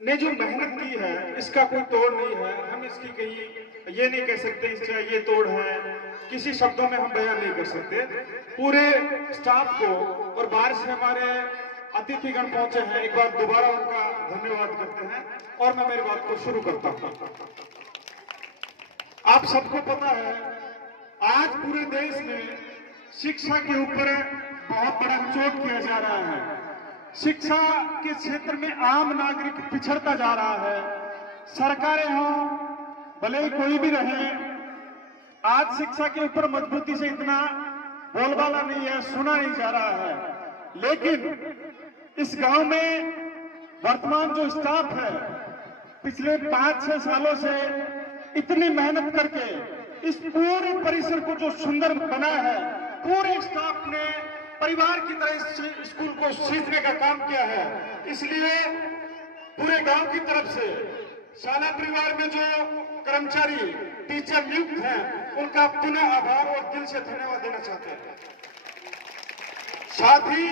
ने जो मेहनत की है इसका कोई तोड़ नहीं है। हम इसकी कहीं ये नहीं कह सकते इसका ये तोड़ है, किसी शब्दों में हम बयान नहीं कर सकते। पूरे स्टाफ को और बाहर से हमारे अतिथिगण पहुंचे हैं, एक बार दोबारा उनका धन्यवाद करते हैं और मैं मेरी बात को शुरू करता हूं। आप सबको पता है आज पूरे देश में शिक्षा के ऊपर बहुत बड़ा चोट किया जा रहा है। शिक्षा के क्षेत्र में आम नागरिक पिछड़ता जा रहा है। सरकारें हों भले ही कोई भी रहे, आज शिक्षा के ऊपर मजबूती से इतना बोलबाला नहीं है, सुना नहीं जा रहा है। लेकिन इस गांव में वर्तमान जो स्टाफ है पिछले 5-6 सालों से इतनी मेहनत करके इस पूरे परिसर को जो सुंदर बना है, पूरे स्टाफ ने परिवार की तरह इस स्कूल को सीखने का काम किया है। इसलिए पूरे गांव की तरफ से शाला परिवार में जो कर्मचारी टीचर नियुक्त हैं उनका पुनः आभार और दिल से धन्यवाद देना चाहते हैं। साथ ही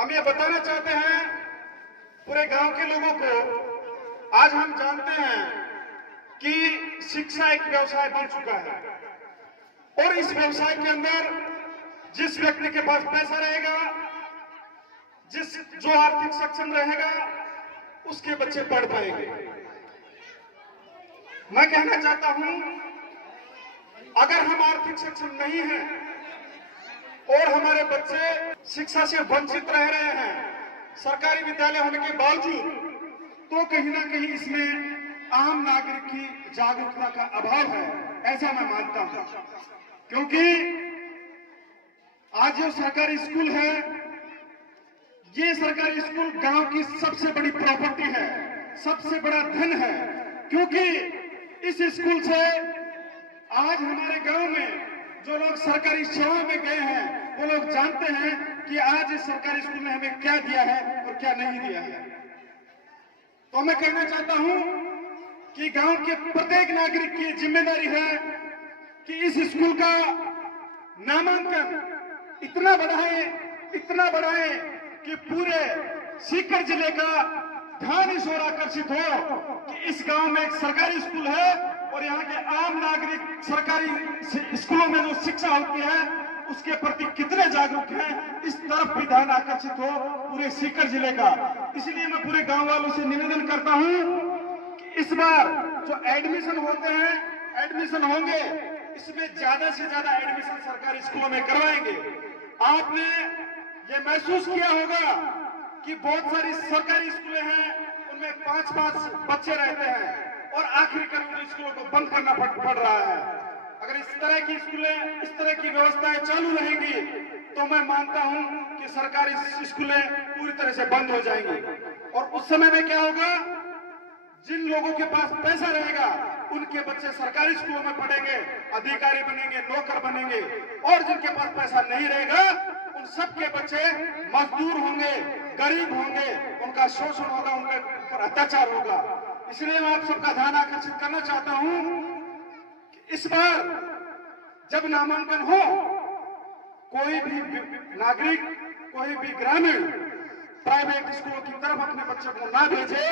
हम ये बताना चाहते हैं पूरे गांव के लोगों को, आज हम जानते हैं कि शिक्षा एक व्यवसाय बन चुका है और इस व्यवसाय के अंदर जिस व्यक्ति के पास पैसा रहेगा, जो आर्थिक सक्षम रहेगा, उसके बच्चे पढ़ पाएंगे। मैं कहना चाहता हूं अगर हम आर्थिक सक्षम नहीं हैं और हमारे बच्चे शिक्षा से वंचित रह रहे हैं सरकारी विद्यालय होने के बावजूद, तो कहीं ना कहीं इसमें आम नागरिक की जागरूकता का अभाव है, ऐसा मैं मानता हूं। क्योंकि आज जो सरकारी स्कूल है, ये सरकारी स्कूल गांव की सबसे बड़ी प्रॉपर्टी है, सबसे बड़ा धन है। क्योंकि इस स्कूल से आज हमारे गांव में जो लोग सरकारी सेवा में गए हैं वो लोग जानते हैं कि आज इस सरकारी स्कूल ने हमें क्या दिया है और क्या नहीं दिया है। तो मैं कहना चाहता हूं कि गांव के प्रत्येक नागरिक की जिम्मेदारी है कि इस स्कूल का नामांकन इतना बढ़ाए कि पूरे सीकर जिले का ध्यान इस ओर आकर्षित हो कि इस गांव में एक सरकारी स्कूल है और यहाँ के आम नागरिक सरकारी स्कूलों में जो शिक्षा होती है उसके प्रति कितने जागरूक हैं, इस तरफ भी ध्यान आकर्षित हो पूरे सीकर जिले का। इसलिए मैं पूरे गांव वालों से निवेदन करता हूं कि इस बार जो एडमिशन होंगे इसमें ज्यादा से ज्यादा एडमिशन सरकारी स्कूलों में करवाएंगे। आपने ये महसूस किया होगा कि बहुत सारी सरकारी स्कूलें हैं उनमें 5-5 बच्चे रहते हैं और आखिरकार उन स्कूलों को बंद करना पड़ रहा है। अगर इस तरह की स्कूलें, इस तरह की व्यवस्थाएं चालू रहेंगी तो मैं मानता हूं कि सरकारी स्कूलें पूरी तरह से बंद हो जाएंगी। और उस समय में क्या होगा, जिन लोगों के पास पैसा रहेगा उनके बच्चे सरकारी स्कूलों में पढ़ेंगे, अधिकारी बनेंगे, नौकर बनेंगे, और जिनके पास पैसा नहीं रहेगा उन सबके बच्चे मजदूर होंगे, गरीब होंगे, उनका शोषण होगा, उनके ऊपर अत्याचार होगा। इसलिए मैं आप सबका ध्यान आकर्षित करना चाहता हूं कि इस बार जब नामांकन हो, कोई भी नागरिक, कोई भी ग्रामीण प्राइवेट स्कूलों की तरफ अपने बच्चों को ना भेजे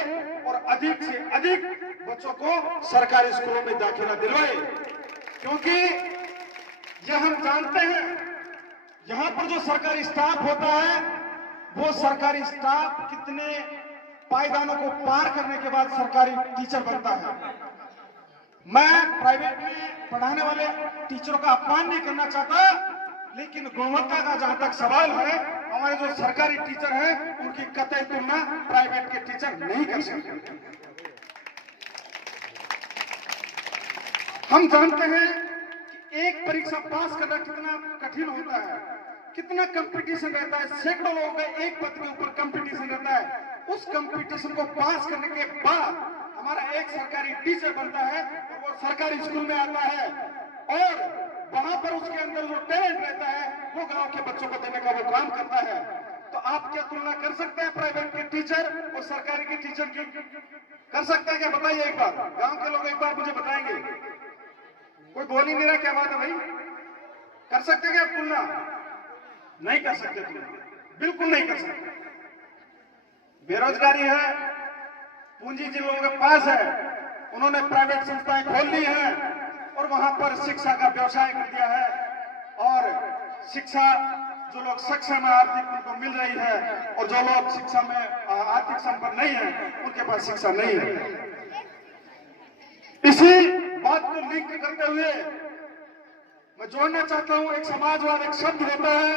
और अधिक से अधिक बच्चों को सरकारी स्कूलों में दाखिला दिलवाए। क्योंकि यह हम जानते हैं यहां पर जो सरकारी स्टाफ होता है वो सरकारी स्टाफ कितने पायदानों को पार करने के बाद सरकारी टीचर बनता है। मैं प्राइवेट में पढ़ाने वाले टीचरों का अपमान नहीं करना चाहता, लेकिन गुणवत्ता का जहां तक सवाल है, हमारे जो सरकारी टीचर हैं उनकी कतई तुलना प्राइवेट के टीचर नहीं कर सकते। हम जानते हैं कि एक परीक्षा पास करना कितना कठिन होता है, कितना कंपटीशन रहता है, सैकड़ों लोगों का एक पद के ऊपर कंपटीशन रहता है। उस कंपटीशन को पास करने के बाद हमारा एक सरकारी टीचर बनता है और वो सरकारी स्कूल में आता है और वहां पर उसके अंदर जो टैलेंट रहता है वो गांव के बच्चों को देने का वो काम करता है। तो आप क्या तुलना कर सकते हैं प्राइवेट के टीचर और सरकारी के टीचर की? कर सकते हैं क्या? बताइए एक बार, गांव के लोग एक बार मुझे बताएंगे। कोई बोल ही नहीं रहा, क्या बात है भाई? कर सकते क्या तुलना? नहीं कर सकते तुलना, बिल्कुल नहीं कर सकते। बेरोजगारी है, पूंजी जिन लोगों के पास है उन्होंने प्राइवेट संस्थाएं खोल ली हैं और वहां पर शिक्षा का व्यवसाय कर दिया है, और शिक्षा जो लोग सक्षम है आर्थिक उनको मिल रही है, और जो लोग शिक्षा में आर्थिक संपन्न नहीं है उनके पास शिक्षा नहीं है। इसी बात को लिंक करते हुए मैं जोड़ना चाहता हूं, एक समाजवाद एक शब्द होता है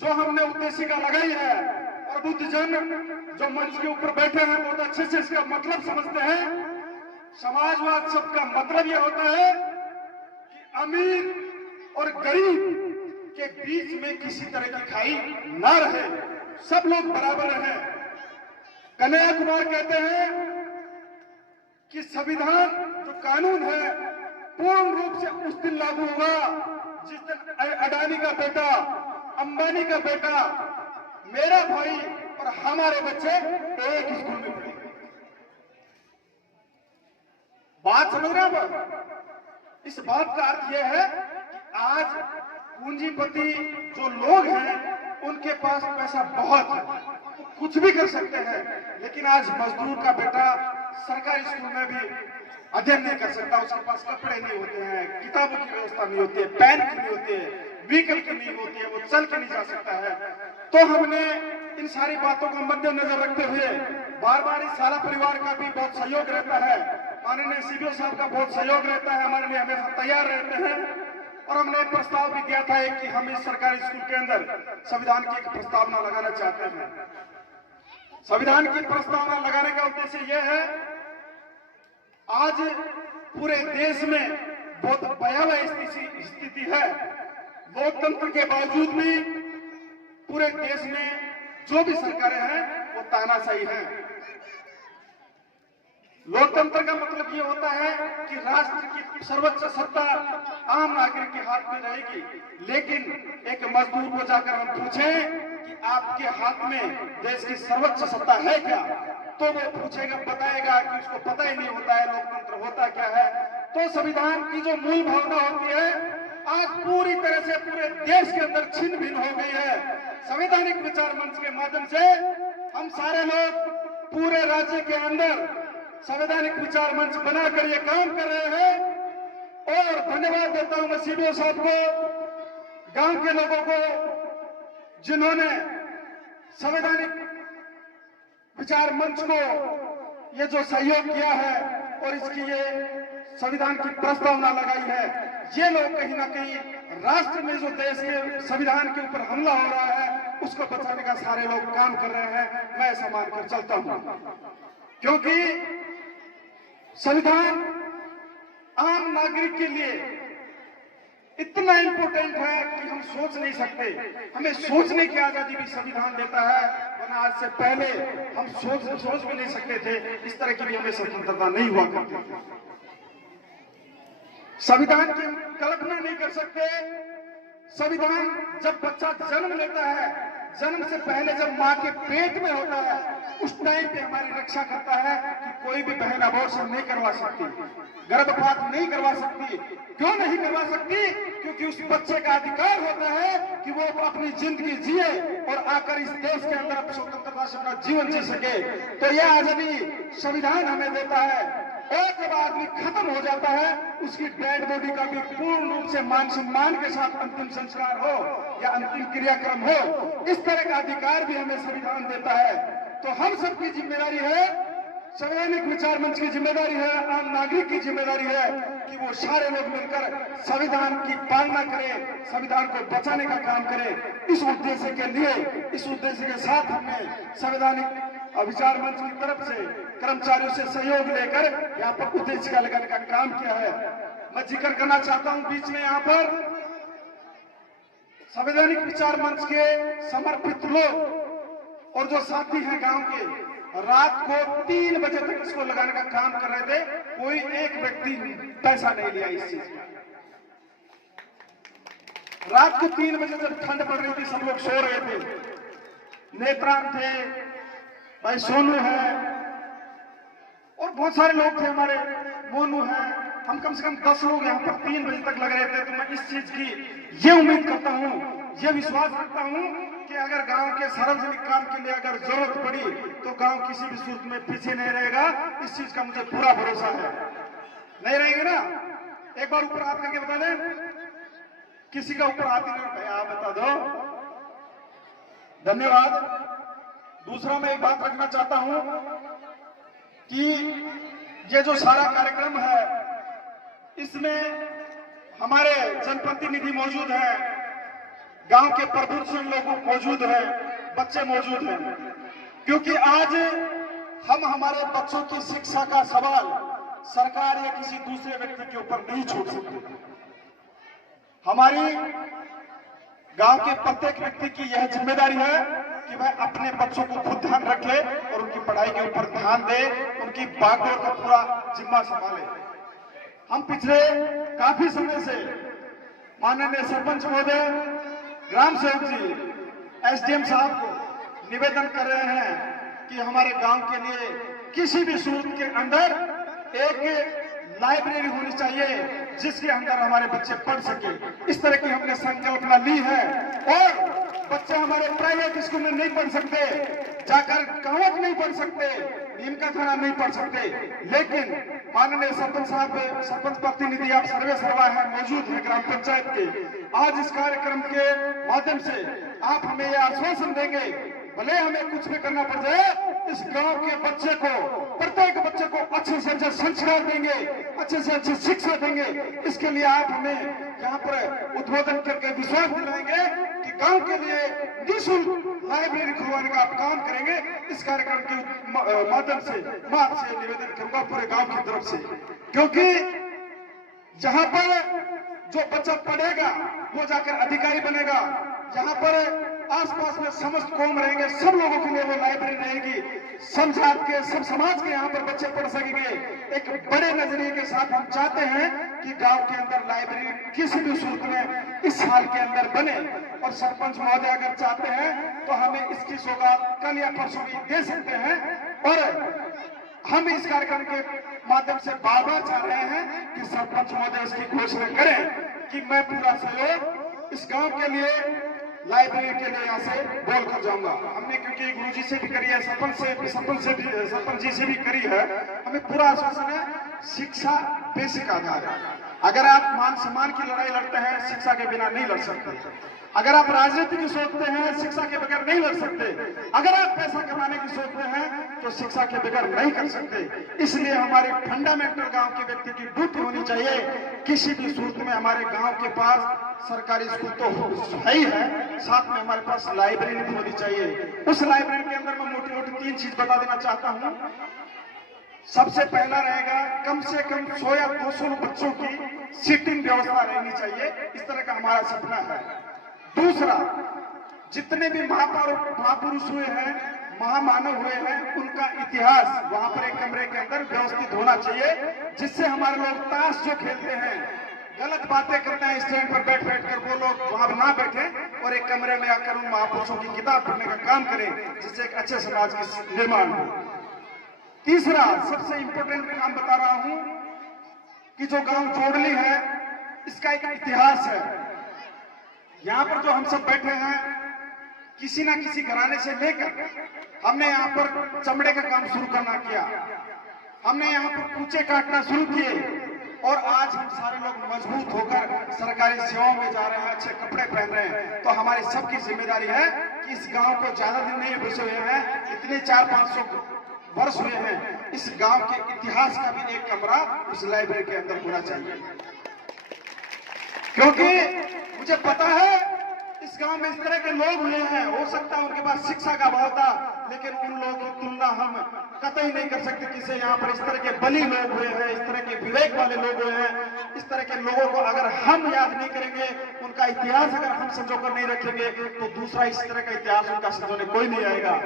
जो हमने उद्देशिका लगाई है, और बुद्धजन जो मंच के ऊपर बैठे हैं बहुत अच्छे से इसका मतलब समझते हैं। समाजवाद शब्द का मतलब यह होता है कि अमीर और गरीब के बीच में किसी तरह की खाई ना रहे, सब लोग बराबर रहे। कन्हैया कुमार कहते हैं कि संविधान जो कानून है पूर्ण रूप से उस दिन लागू होगा जिस दिन अडानी का बेटा, अंबानी का बेटा, मेरा भाई और हमारे बच्चे एक स्कूल में पढ़ेंगे। बात समझ रहे हैं? इस बात का अर्थ यह है कि आज पूंजीपति जो लोग हैं उनके पास पैसा बहुत है, वो कुछ भी कर सकते हैं, लेकिन आज मजदूर का बेटा सरकारी स्कूल में भी अध्ययन नहीं कर सकता, उसके पास कपड़े नहीं होते हैं, किताबों की व्यवस्था नहीं होती है, पेन की नहीं होती है, व्हीकल की नहीं होती है, वो चल के नहीं जा सकता है। तो हमने इन सारी बातों को मद्देनजर रखते हुए बार बार इस सारा परिवार का भी बहुत सहयोग रहता है, माननीय सीबीओ साहब का बहुत सहयोग रहता है, हमारे लिए हमेशा तैयार रहते हैं। और हमने एक प्रस्ताव भी दिया था कि हम इस सरकारी स्कूल के अंदर संविधान की एक प्रस्तावना लगाना चाहते हैं। संविधान की प्रस्तावना लगाने का उद्देश्य यह है, आज पूरे देश में बहुत भयावह स्थिति है, लोकतंत्र के बावजूद भी पूरे देश में जो भी सरकारें हैं वो तानाशाही हैं। लोकतंत्र का मतलब ये होता है कि राष्ट्र की सर्वोच्च सत्ता आम नागरिक के हाथ में रहेगी, लेकिन एक मजदूर को जाकर हम पूछें कि आपके हाथ में देश की सर्वोच्च सत्ता है क्या, तो वो पूछेगा, बताएगा कि उसको पता ही नहीं होता है लोकतंत्र होता क्या है। तो संविधान की जो मूल भावना होती है आज पूरी तरह से पूरे देश के अंदर छिन्न भिन्न हो गई है। संवैधानिक विचार मंच के माध्यम से हम सारे लोग पूरे राज्य के अंदर संवैधानिक विचार मंच बनाकर ये काम कर रहे हैं, और धन्यवाद देता हूं मैं सीबीओ साहब को, गांव के लोगों को, जिन्होंने संवैधानिक विचार मंच को ये जो सहयोग किया है और इसकी ये संविधान की प्रस्तावना लगाई है। ये लोग कहीं ना कहीं राष्ट्र में जो देश के संविधान के ऊपर हमला हो रहा है उसको बचाने का सारे लोग काम कर रहे हैं, मैं ऐसा मानकर चलता हूं, क्योंकि संविधान आम नागरिक के लिए इतना इंपॉर्टेंट है कि हम सोच नहीं सकते। हमें सोचने की आजादी भी संविधान देता है, वरना आज से पहले हम सोच भी नहीं सकते थे, इस तरह की भी हमें स्वतंत्रता नहीं हुआ करती थी। संविधान की कल्पना नहीं कर सकते। संविधान जब बच्चा जन्म लेता है, जन्म से पहले जब मां के पेट में होता है, उस टाइम पे हमारी रक्षा करता है कि कोई भी बहन अबॉर्शन नहीं करवा सकती, गर्भपात नहीं करवा सकती। क्यों नहीं करवा सकती? क्योंकि उस बच्चे का अधिकार होता है कि वो अपनी जिंदगी जिए और आकर इस देश के अंदर स्वतंत्रता से अपना जीवन जी सके। तो यह आजादी संविधान हमें देता है। और जब आदमी खत्म हो जाता है, उसकी डेड बॉडी का भी पूर्ण रूप से मान सम्मान के साथ अंतिम संस्कार हो या अंतिम क्रियाक्रम हो, इस तरह का अधिकार भी हमें संविधान देता है। तो हम सबकी जिम्मेदारी है, संवैधानिक विचार मंच की जिम्मेदारी है, आम नागरिक की जिम्मेदारी है कि वो सारे लोग मिलकर संविधान की पालना करें, संविधान को बचाने का काम करें। इस उद्देश्य के लिए, इस उद्देश्य के साथ हमने संवैधानिक विचार मंच की तरफ से कर्मचारियों से सहयोग लेकर यहाँ पर उद्देशिका लगाने का काम किया है। मैं जिक्र करना चाहता हूँ बीच में यहाँ पर संवैधानिक विचार मंच के समर्पित लोग और जो साथी हैं गांव के, रात को 3 बजे तक इसको लगाने का काम कर रहे थे। कोई एक व्यक्ति पैसा नहीं लिया इस चीज का। रात को 3 बजे जब ठंड पड़ रही थी, सब लोग सो रहे थे, नेत्रान थे, भाई सोनू है और बहुत सारे लोग थे, हमारे मोनू है, हम कम से कम 10 लोग यहाँ पर 3 बजे तक लग रहे थे। तो मैं इस चीज की ये उम्मीद करता हूँ, ये विश्वास रखता हूँ कि अगर गांव के सार्वजनिक काम के लिए अगर जरूरत पड़ी तो गांव किसी भी सूरत में पीछे नहीं रहेगा। इस चीज का मुझे पूरा भरोसा है। नहीं रहेंगे ना? एक बार ऊपर हाथ करके बता दें। किसी का ऊपर हाथ ही नहीं उठाया, आप बता दो। धन्यवाद। दूसरा मैं एक बात रखना चाहता हूं कि ये जो सारा कार्यक्रम है इसमें हमारे जनप्रतिनिधि मौजूद हैं, गांव के प्रबुद्ध लोग मौजूद हैं, बच्चे मौजूद हैं, क्योंकि आज हम हमारे बच्चों की शिक्षा का सवाल सरकार या किसी दूसरे व्यक्ति के ऊपर नहीं छोड़ सकते। हमारी गांव के प्रत्येक व्यक्ति की यह जिम्मेदारी है कि वह अपने बच्चों को खुद ध्यान रखे और उनकी पढ़ाई के ऊपर ध्यान दे, उनकी बागडोर का पूरा जिम्मा संभाले। हम पिछले काफी समय से माननीय सरपंच महोदय, ग्राम सेवक जी, एसडीएम साहब को निवेदन कर रहे हैं कि हमारे गांव के लिए किसी भी सूरत के अंदर एक लाइब्रेरी होनी चाहिए जिसके अंदर हमारे बच्चे पढ़ सके। इस तरह की हमने संकल्पना ली है। और बच्चे हमारे प्राइवेट स्कूल में नहीं पढ़ सकते, जाकर गांव नहीं पढ़ सकते, नीमका थाना नहीं पढ़ सकते, लेकिन माननीय सरपंच साहब, सरपंच प्रतिनिधि आप सर्वे सर्वा है, मौजूद है ग्राम पंचायत के। आज इस कार्यक्रम के माध्यम से आप हमें यह आश्वासन देंगे, भले हमें कुछ भी करना पड़ जाए, इस गांव के बच्चे को, प्रत्येक बच्चे को अच्छे से अच्छे संस्कार देंगे, अच्छे से अच्छी शिक्षा देंगे। इसके लिए आप हमें यहाँ पर उद्बोधन करके विश्वास दिलाएंगे कि गांव के लिए निःशुल्क लाइब्रेरी खुलवाने का आप काम करेंगे। इस कार्यक्रम के माध्यम से मैं आपसे निवेदन करूंगा पूरे गांव की तरफ से, क्योंकि जहां पर जो बच्चा पढ़ेगा वो जाकर अधिकारी बनेगा। जहां पर आसपास में समस्त कौम रहेंगे, सब लोगों के लिए वो लाइब्रेरी रहेगी। सब जात के, सब समाज के यहाँ पर बच्चे पढ़ सकेंगे। एक बड़े नजरिए के साथ हम चाहते हैं कि गांव के अंदर लाइब्रेरी किसी भी सूरत में इस साल के अंदर बने। और सरपंच महोदय अगर चाहते हैं तो हमें इसकी सौगात कल या परसों भी दे सकते हैं। और हम इस कार्यक्रम के माध्यम से बार बार चाह रहे हैं कि सरपंच महोदय इसकी घोषणा करें कि मैं पूरा सहयोग इस गांव के लिए लाइब्रेरी के लिए यहाँ से बोल कर जाऊंगा। हमने क्योंकि गुरुजी से भी करी है, सरपंच जी से भी करी है, हमें पूरा आश्वासन है शिक्षा बेसिक आधार है। अगर आप मान सम्मान की लड़ाई लड़ते हैं, शिक्षा के बिना नहीं लड़ सकते। अगर आप राजनीति की सोचते हैं, शिक्षा के बगैर नहीं लड़ सकते। अगर आप पैसा कमाने की सोचते हैं तो शिक्षा के बगैर नहीं कर सकते। इसलिए हमारे फंडामेंटल गांव के व्यक्ति की ड्यूटी होनी चाहिए। किसी भी सूरत में हमारे गांव के पास सरकारी स्कूल तो है ही है, साथ में हमारे पास लाइब्रेरी भी होनी चाहिए। उस लाइब्रेरी के अंदर मैं मोटी मोटी 3 चीज बता देना चाहता हूँ। सबसे पहला रहेगा कम से कम 100 या 200 बच्चों की सीटिंग व्यवस्था रहनी चाहिए। इस तरह का हमारा सपना है। दूसरा, जितने भी महापुरुष हुए हैं, महामानव हुए हैं, उनका इतिहास वहां पर एक कमरे के अंदर व्यवस्थित होना चाहिए, जिससे हमारे लोग ताश जो खेलते हैं, गलत बातें करते हैं स्टैंड पर बैठ कर, वो लोग वहां ना बैठे और एक कमरे में आकर उन महापुरुषों की किताब पढ़ने का काम करें, जिससे एक अच्छे समाज का निर्माण हो। तीसरा, सबसे इंपॉर्टेंट काम बता रहा हूं कि जो गांव जोड़ली है, इसका एक इतिहास है। यहाँ पर जो हम सब बैठे हैं, किसी ना किसी घराने से लेकर हमने यहाँ पर चमड़े का काम शुरू करना किया, हमने यहाँ पर कूचे काटना शुरू किए, और आज हम सारे लोग मजबूत होकर सरकारी सेवाओं में जा रहे हैं, अच्छे कपड़े पहन रहे हैं। तो हमारी सबकी जिम्मेदारी है कि इस गांव को ज्यादा दिन नहीं बसे हुए हैं, इतने 400-500 वर्ष हुए हैं, इस गांव के इतिहास का भी एक कमरा उस लाइब्रेरी के अंदर होना चाहिए। क्योंकि मुझे पता है इस गांव में इस तरह के लोग हुए हैं, हो सकता है उनके पास शिक्षा का अभाव था, लेकिन उन लोगों की तुलना हम कतई नहीं कर सकते किसे। यहाँ पर इस तरह के बली लोग हुए हैं, इस तरह के विवेक वाले लोग हुए हैं। इस तरह के लोगों को अगर हम याद नहीं करेंगे, उनका इतिहास अगर हम संजोकर नहीं रखेंगे, तो दूसरा इस तरह का इतिहास उनका संजोने कोई नहीं आएगा।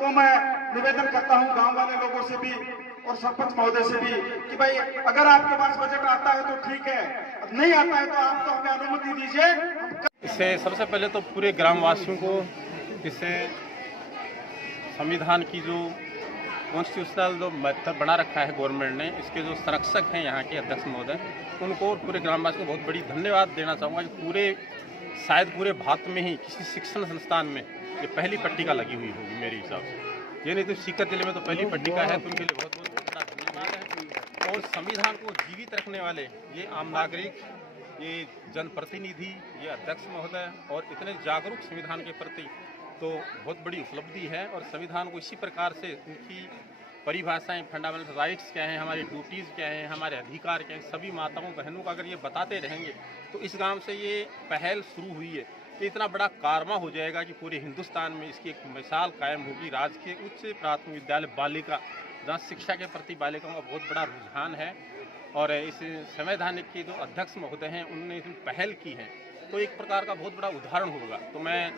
तो मैं निवेदन करता हूँ गाँव वाले लोगों से भी और सरपंच महोदय से भी कि भाई अगर आपके पास बजट आता है तो ठीक है, नहीं आता है तो आप तो हमें अनुमति दीजिए। इससे सबसे पहले तो पूरे ग्रामवासियों को, इससे संविधान की जो कॉन्स्टिट्यूशनल जो मेथड बना रखा है गवर्नमेंट ने, इसके जो संरक्षक हैं यहाँ के अध्यक्ष महोदय, उनको और पूरे ग्रामवासियों को बहुत बड़ी धन्यवाद देना चाहूँगा। पूरे शायद पूरे भारत में ही किसी शिक्षण संस्थान में ये पहली पट्टिका लगी हुई होगी मेरे हिसाब से। ये नहीं तो सीकर जिले में तो पहली पट्टिका है, तो उनके लिए बहुत बहुत बड़ा धन्यवाद है। और संविधान को जीवित रखने वाले ये आम नागरिक, ये जनप्रतिनिधि, ये अध्यक्ष महोदय और इतने जागरूक संविधान के प्रति, तो बहुत बड़ी उपलब्धि है। और संविधान को इसी प्रकार से उनकी परिभाषाएं, फंडामेंटल राइट्स क्या हैं, हमारी ड्यूटीज़ क्या हैं, हमारे अधिकार क्या हैं, सभी माताओं बहनों का अगर ये बताते रहेंगे तो इस गांव से ये पहल शुरू हुई है, ये इतना बड़ा कारवा हो जाएगा कि पूरे हिंदुस्तान में इसकी एक मिसाल कायम होगी। राजकीय उच्च प्राथमिक विद्यालय बालिका, जहाँ शिक्षा के प्रति बालिकाओं का बहुत बड़ा रुझान है। और इस संवैधानिक के जो अध्यक्ष महोदय हैं उन्होंने इसमें पहल की है, तो एक प्रकार का बहुत बड़ा उदाहरण होगा। तो मैं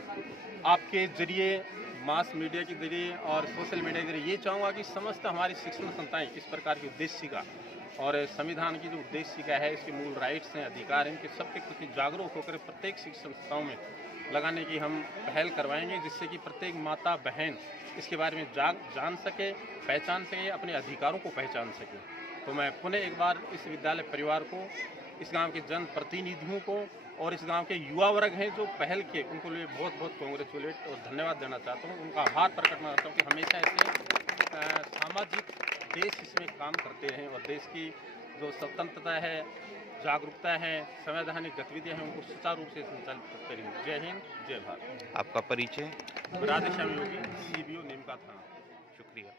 आपके जरिए, मास मीडिया के जरिए और सोशल मीडिया के जरिए ये चाहूँगा कि समस्त हमारी शिक्षण संस्थाएं इस प्रकार की उद्देशिका और संविधान की जो उद्देशिका है, इसके मूल राइट्स हैं, अधिकार हैं, इनके सबके प्रति जागरूक होकर प्रत्येक शिक्षण संस्थाओं में लगाने की हम पहल करवाएंगे, जिससे कि प्रत्येक माता बहन इसके बारे में जान सके, पहचान सके, अपने अधिकारों को पहचान सके। तो मैं पुनः एक बार इस विद्यालय परिवार को, इस गांव के जनप्रतिनिधियों को और इस गांव के युवा वर्ग हैं जो पहल किए, उनको लिए बहुत बहुत कांग्रेचुलेट और धन्यवाद देना चाहता हूं। उनका आभार प्रकट करना चाहता हूं कि हमेशा ऐसे सामाजिक देश इसमें काम करते रहें और देश की जो स्वतंत्रता है, जागरूकता है, संवैधानिक गतिविधियाँ हैं, उनको सुचारू रूप से संचालित करते रहें। जय हिंद, जय भारत। आपका परिचय? राधेश्याम योगी, CBO नीमका थाना। शुक्रिया।